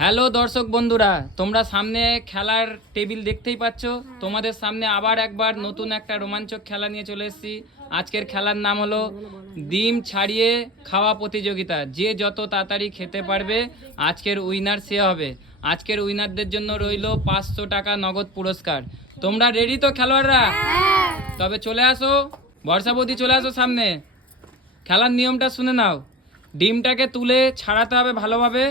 Hello দর্শক বন্ধুরা, তোমরা সামনে খেলার টেবিল দেখতেই পাচ্ছ। তোমাদের সামনে আবার একবার নতুন একটা রোমাঞ্চক খেলা নিয়ে চলে এসেছি। আজকের খেলার নাম হলো ডিম ছাড়িয়ে খাওয়া প্রতিযোগিতা। যে যত তাড়াতাড়ি খেতে পারবে আজকের উইনার সে হবে। আজকের উইনারদের জন্য রইল 500 টাকা নগদ পুরস্কার। তোমরা রেডি তো খেলোয়াড়রা? তবে চলে আসো, বর্ষাবতী চলে আসো সামনে। খেলার নিয়মটা শুনে নাও। ডিমটাকে তুলে ছাড়াতে হবে ভালোভাবে।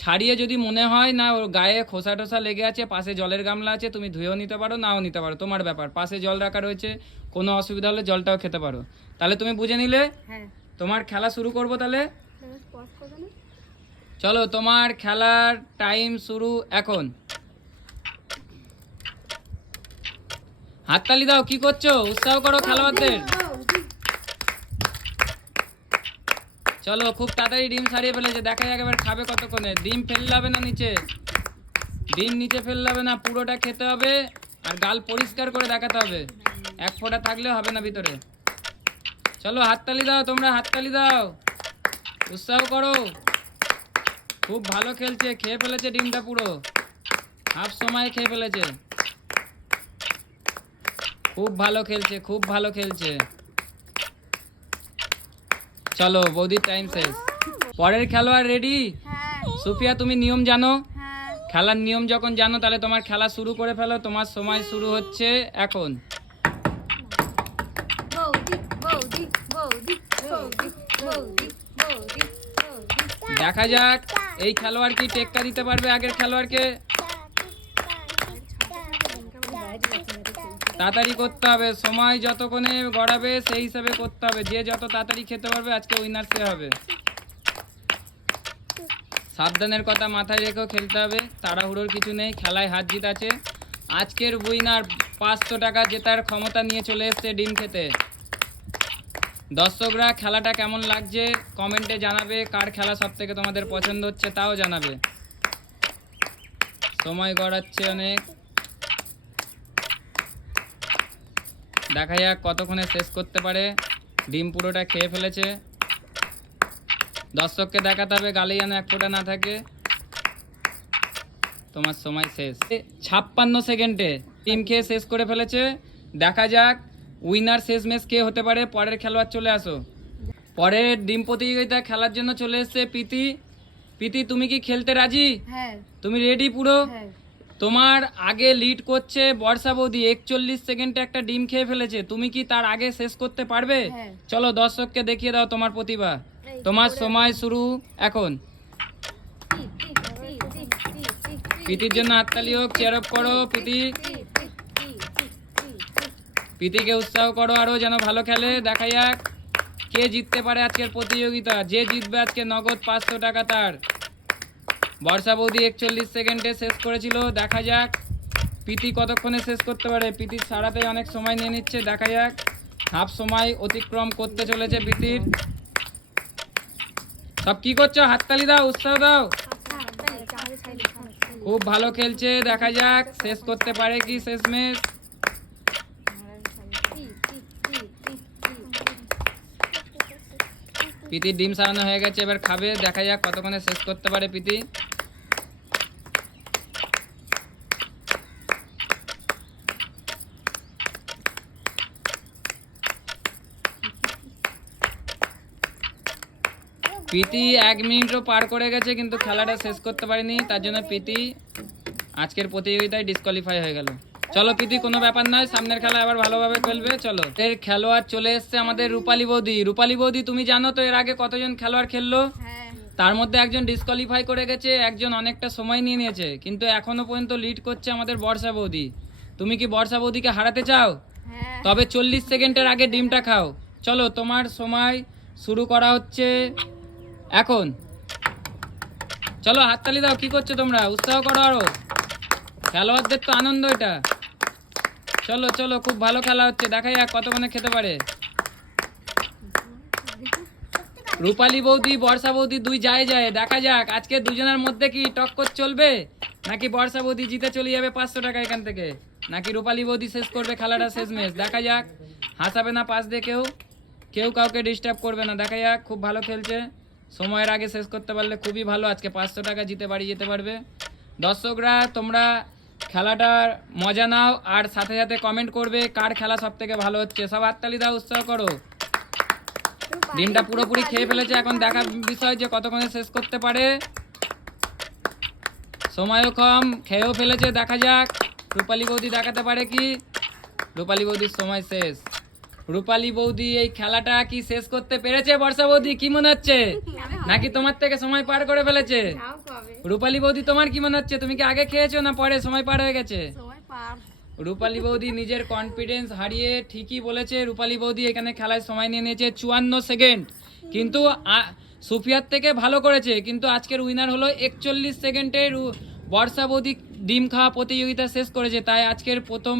ছাড়িয়ে যদি মনে হয় না ওর গায়ে খোসা টোসা লেগে আছে, পাশে জলের গামলা আছে, তুমি ধুয়েও নিতে পারো, নাও নিতে পারো, তোমার ব্যাপার। পাশে জল রাখা রয়েছে, কোনো অসুবিধা হলে জলটাও খেতে পারো। তাহলে তুমি বুঝে নিলে? তোমার খেলা শুরু করবো তাহলে। চলো, তোমার খেলার টাইম শুরু এখন। হাততালি দাও, কি করছো? উৎসাহ করো খেলোয়াড়দের। চলো, খুব তাড়াতাড়ি ডিম ছাড়িয়ে ফেলেছে। দেখা যাক এবার খাবে কতক্ষণে। ডিম ফেললে হবে না নিচে, ডিম নিচে ফেললে হবে না, পুরোটা খেতে হবে। আর গাল পরিষ্কার করে দেখাতে হবে, এক ফোঁটা থাকলে হবে না ভিতরে। চলো হাততালি দাও, তোমরা হাততালি দাও, উৎসাহ করো। খুব ভালো খেলছে, খেয়ে ফেলেছে ডিমটা পুরো, হাফ সময় খেয়ে ফেলেছে। খুব ভালো খেলছে, খুব ভালো খেলছে। চলো বৌদির টাইম শেষ। পরের খেলোয়াড় রেডি? সুফিয়া, তুমি নিয়ম জানো? খেলার নিয়ম যখন জানো তাহলে তোমার খেলা শুরু করে ফেলো। তোমার সময় শুরু হচ্ছে এখন। দেখা যাক এই খেলোয়াড় কি টেক্কা দিতে পারবে আগের খেলোয়াড়কে। তাড়াতাড়ি করতে হবে, সময় যতক্ষণে গড়াবে সেই হিসাবে করতে হবে। যে যত তাড়াতাড়ি খেতে পারবে আজকে উইনার সে হবে। সাবধানের কথা মাথায় রেখেও খেলতে হবে, তাড়াহুড়োর কিছু নেই, খেলায় হার জিত আছে। আজকের উইনার 500 টাকা জেতার ক্ষমতা নিয়ে চলে এসছে ডিম খেতে। দর্শকরা খেলাটা কেমন লাগছে কমেন্টে জানাবে। কার খেলা সব থেকে তোমাদের পছন্দ হচ্ছে তাও জানাবে। সময় গড়াচ্ছে অনেক, দেখা যাক কতক্ষণে শেষ করতে পারে। ডিম পুরোটা খেয়ে ফেলেছে। দর্শককে দেখাতে হবে গালে যেন এক ফোঁটা না থাকে। তোমার সময় শেষ। 56 সেকেন্ডে ডিম খেয়ে শেষ করে ফেলেছে। দেখা যাক উইনার শেষ ম্যাচ কে হতে পারে। পরের খেলোয়াড় চলে আসো। পরের ডিম প্রতিযোগিতা খেলার জন্য চলে এসছে প্রীতি। প্রীতি, তুমি কি খেলতে রাজি? তুমি রেডি পুরো? তোমার আগে লিড করছে বর্ষা বৌদি, 41 সেকেন্ডে একটা ডিম খেয়ে ফেলেছে। তুমি কি তার আগে শেষ করতে পারবে? চলো দর্শককে দেখিয়ে দাও তোমার প্রতিভা। তোমার সময় শুরু এখন। প্রীতির জন্য হাততালি হোক, চেয়ার আপ করো। প্রীতিকে উৎসাহ করো আরো, যেন ভালো খেলে। দেখা যাক কে জিততে পারে আজকের প্রতিযোগিতা। যে জিতবে আজকে নগদ 500 টাকা তার। বর্ষা বৌদি 41 সেকেন্ডে শেষ করেছিল। দেখা যাক প্রীতি কতক্ষণে শেষ করতে পারে। প্রীতির সারাতে অনেক সময় নিয়ে নিচ্ছে। দেখা যাক হাফ সময় অতিক্রম করতে চলেছে প্রীতির। সব কি করছো? হাততালি দাও, উৎসাহ দাও। খুব ভালো খেলছে, দেখা যাক শেষ করতে পারে কি শেষ ম্যাচ। প্রীতির ডিম সারানো হয়ে গেছে, এবার খাবে। দেখা যাক কতক্ষণে শেষ করতে পারে প্রীতি। প্রীতি 1 মিনিটও পার করে গেছে কিন্তু খেলাটা শেষ করতে পারেনি, তার জন্য প্রীতি আজকের প্রতিযোগিতায় ডিসকোয়ালিফাই হয়ে গেল। চলো প্রীতি, কোনো ব্যাপার নয়, সামনের খেলা আবার ভালোভাবে খেলবে। চলো, এর খেলোয়াড় চলে এসছে আমাদের রূপালী বৌদি। রূপালী বৌদি, তুমি জানো তো এর আগে কতজন খেলোয়াড় খেললো? তার মধ্যে একজন ডিসকোয়ালিফাই করে গেছে, একজন অনেকটা সময় নিয়ে নিয়েছে, কিন্তু এখনো পর্যন্ত লিড করছে আমাদের বর্ষা বৌদি। তুমি কি বর্ষা বৌদিকে হারাতে চাও? তবে 40 সেকেন্ডের আগে ডিমটা খাও। চলো, তোমার সময় শুরু করা হচ্ছে এখন। চলো হাততালি দাও, কি করছো তোমরা? উৎসাহ করো আরো, খেলোয়াড়দের তো আনন্দ এটা। চলো চলো, খুব ভালো খেলা হচ্ছে। দেখা যাক কতক্ষণে খেতে পারে। রূপালী বৌদি বর্ষা বৌদি দুই যায়। দেখা যাক আজকে দুজনের মধ্যে কি টক্কর চলবে, নাকি বর্ষা বৌদি জিতে চলে যাবে 500 টাকা এখান থেকে, নাকি রূপালী বৌদি শেষ করবে খেলাটা শেষ ম্যাচ। দেখা যাক, হাসাবে না পাশ দিয়ে কেউ, কেউ কাউকে ডিস্টার্ব করবে না। দেখা যাক, খুব ভালো খেলছে। সময়ের আগে শেষ করতে পারলে খুবই ভালো। আজকে 500 টাকা জিতে বাড়ি যেতে পারবে। দর্শকরা তোমরা খেলাটার মজা নাও আর সাথে সাথে কমেন্ট করবে কার খেলা সব থেকে ভালো হচ্ছে। সব হাততালি দাও, উৎসাহ করো। ডিমটা পুরোপুরি খেয়ে ফেলেছে, এখন দেখার বিষয় যে কতক্ষণে শেষ করতে পারে। সময়ও কম, খেয়েও ফেলেছে, দেখা যাক রূপালী বৌদি দেখাতে পারে কি। রূপালী বৌদির সময় শেষ। রূপালী বৌদি এই খেলাটা কি শেষ করতে পেরেছে? বর্ষা বৌদি কি মনে হচ্ছে, নাকি তোমার থেকে সময় পার করে ফেলেছে? রূপালী বৌদি তোমার কি মনে হচ্ছে, তুমি কি আগে খেয়েছো না পরে সময় পার হয়ে গেছে? রূপালী বৌদি নিজের কনফিডেন্স হারিয়ে ঠিকই বলেছে। রূপালী বৌদি এখানে খেলায় সময় নিয়ে নিয়েছে 54 সেকেন্ড, কিন্তু সুফিয়ার থেকে ভালো করেছে। কিন্তু আজকের উইনার হলো 41 সেকেন্ডে বর্ষা বৌদি ডিম খাওয়া প্রতিযোগিতা শেষ করেছে, তাই আজকের প্রথম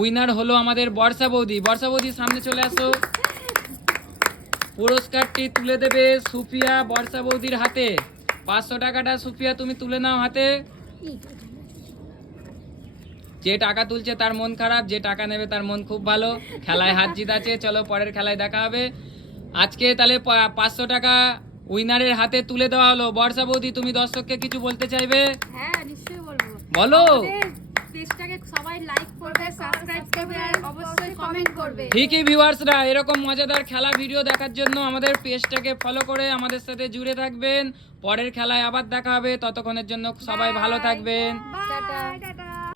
উইনার হলো আমাদের বর্ষা বৌদি। বর্ষা বৌদি সামনে চলে আসো, পুরস্কারটি তুলে দেবে সুফিয়া বর্ষা বৌদির হাতে। 500 টাকাটা সুফিয়া তুমি তুলে নাও হাতে। যে টাকা তুলছে তার মন খারাপ, যে টাকা নেবে তার মন খুব ভালো। খেলায় হার জিত আছে, চলো পরের খেলায় দেখা হবে। আজকে তাহলে 500 টাকা উইনারের হাতে তুলে দেওয়া হলো। বর্ষা বৌদি তুমি দর্শককে কিছু বলতে চাইবে? হ্যাঁ নিশ্চয়ই বলবো। বলো। পেজটাকে সবাই লাইক করবে, সাবস্ক্রাইব করবে আর অবশ্যই কমেন্ট করবে। ঠিকই ভিউয়ার্সরা, এরকম মজাদার খেলা ভিডিও দেখার জন্য আমাদের পেজটাকে ফলো করে আমাদের সাথে জুড়ে থাকবেন। পরের খেলায় আবার দেখা হবে, ততক্ষণের জন্য সবাই ভালো থাকবেন। টাটা।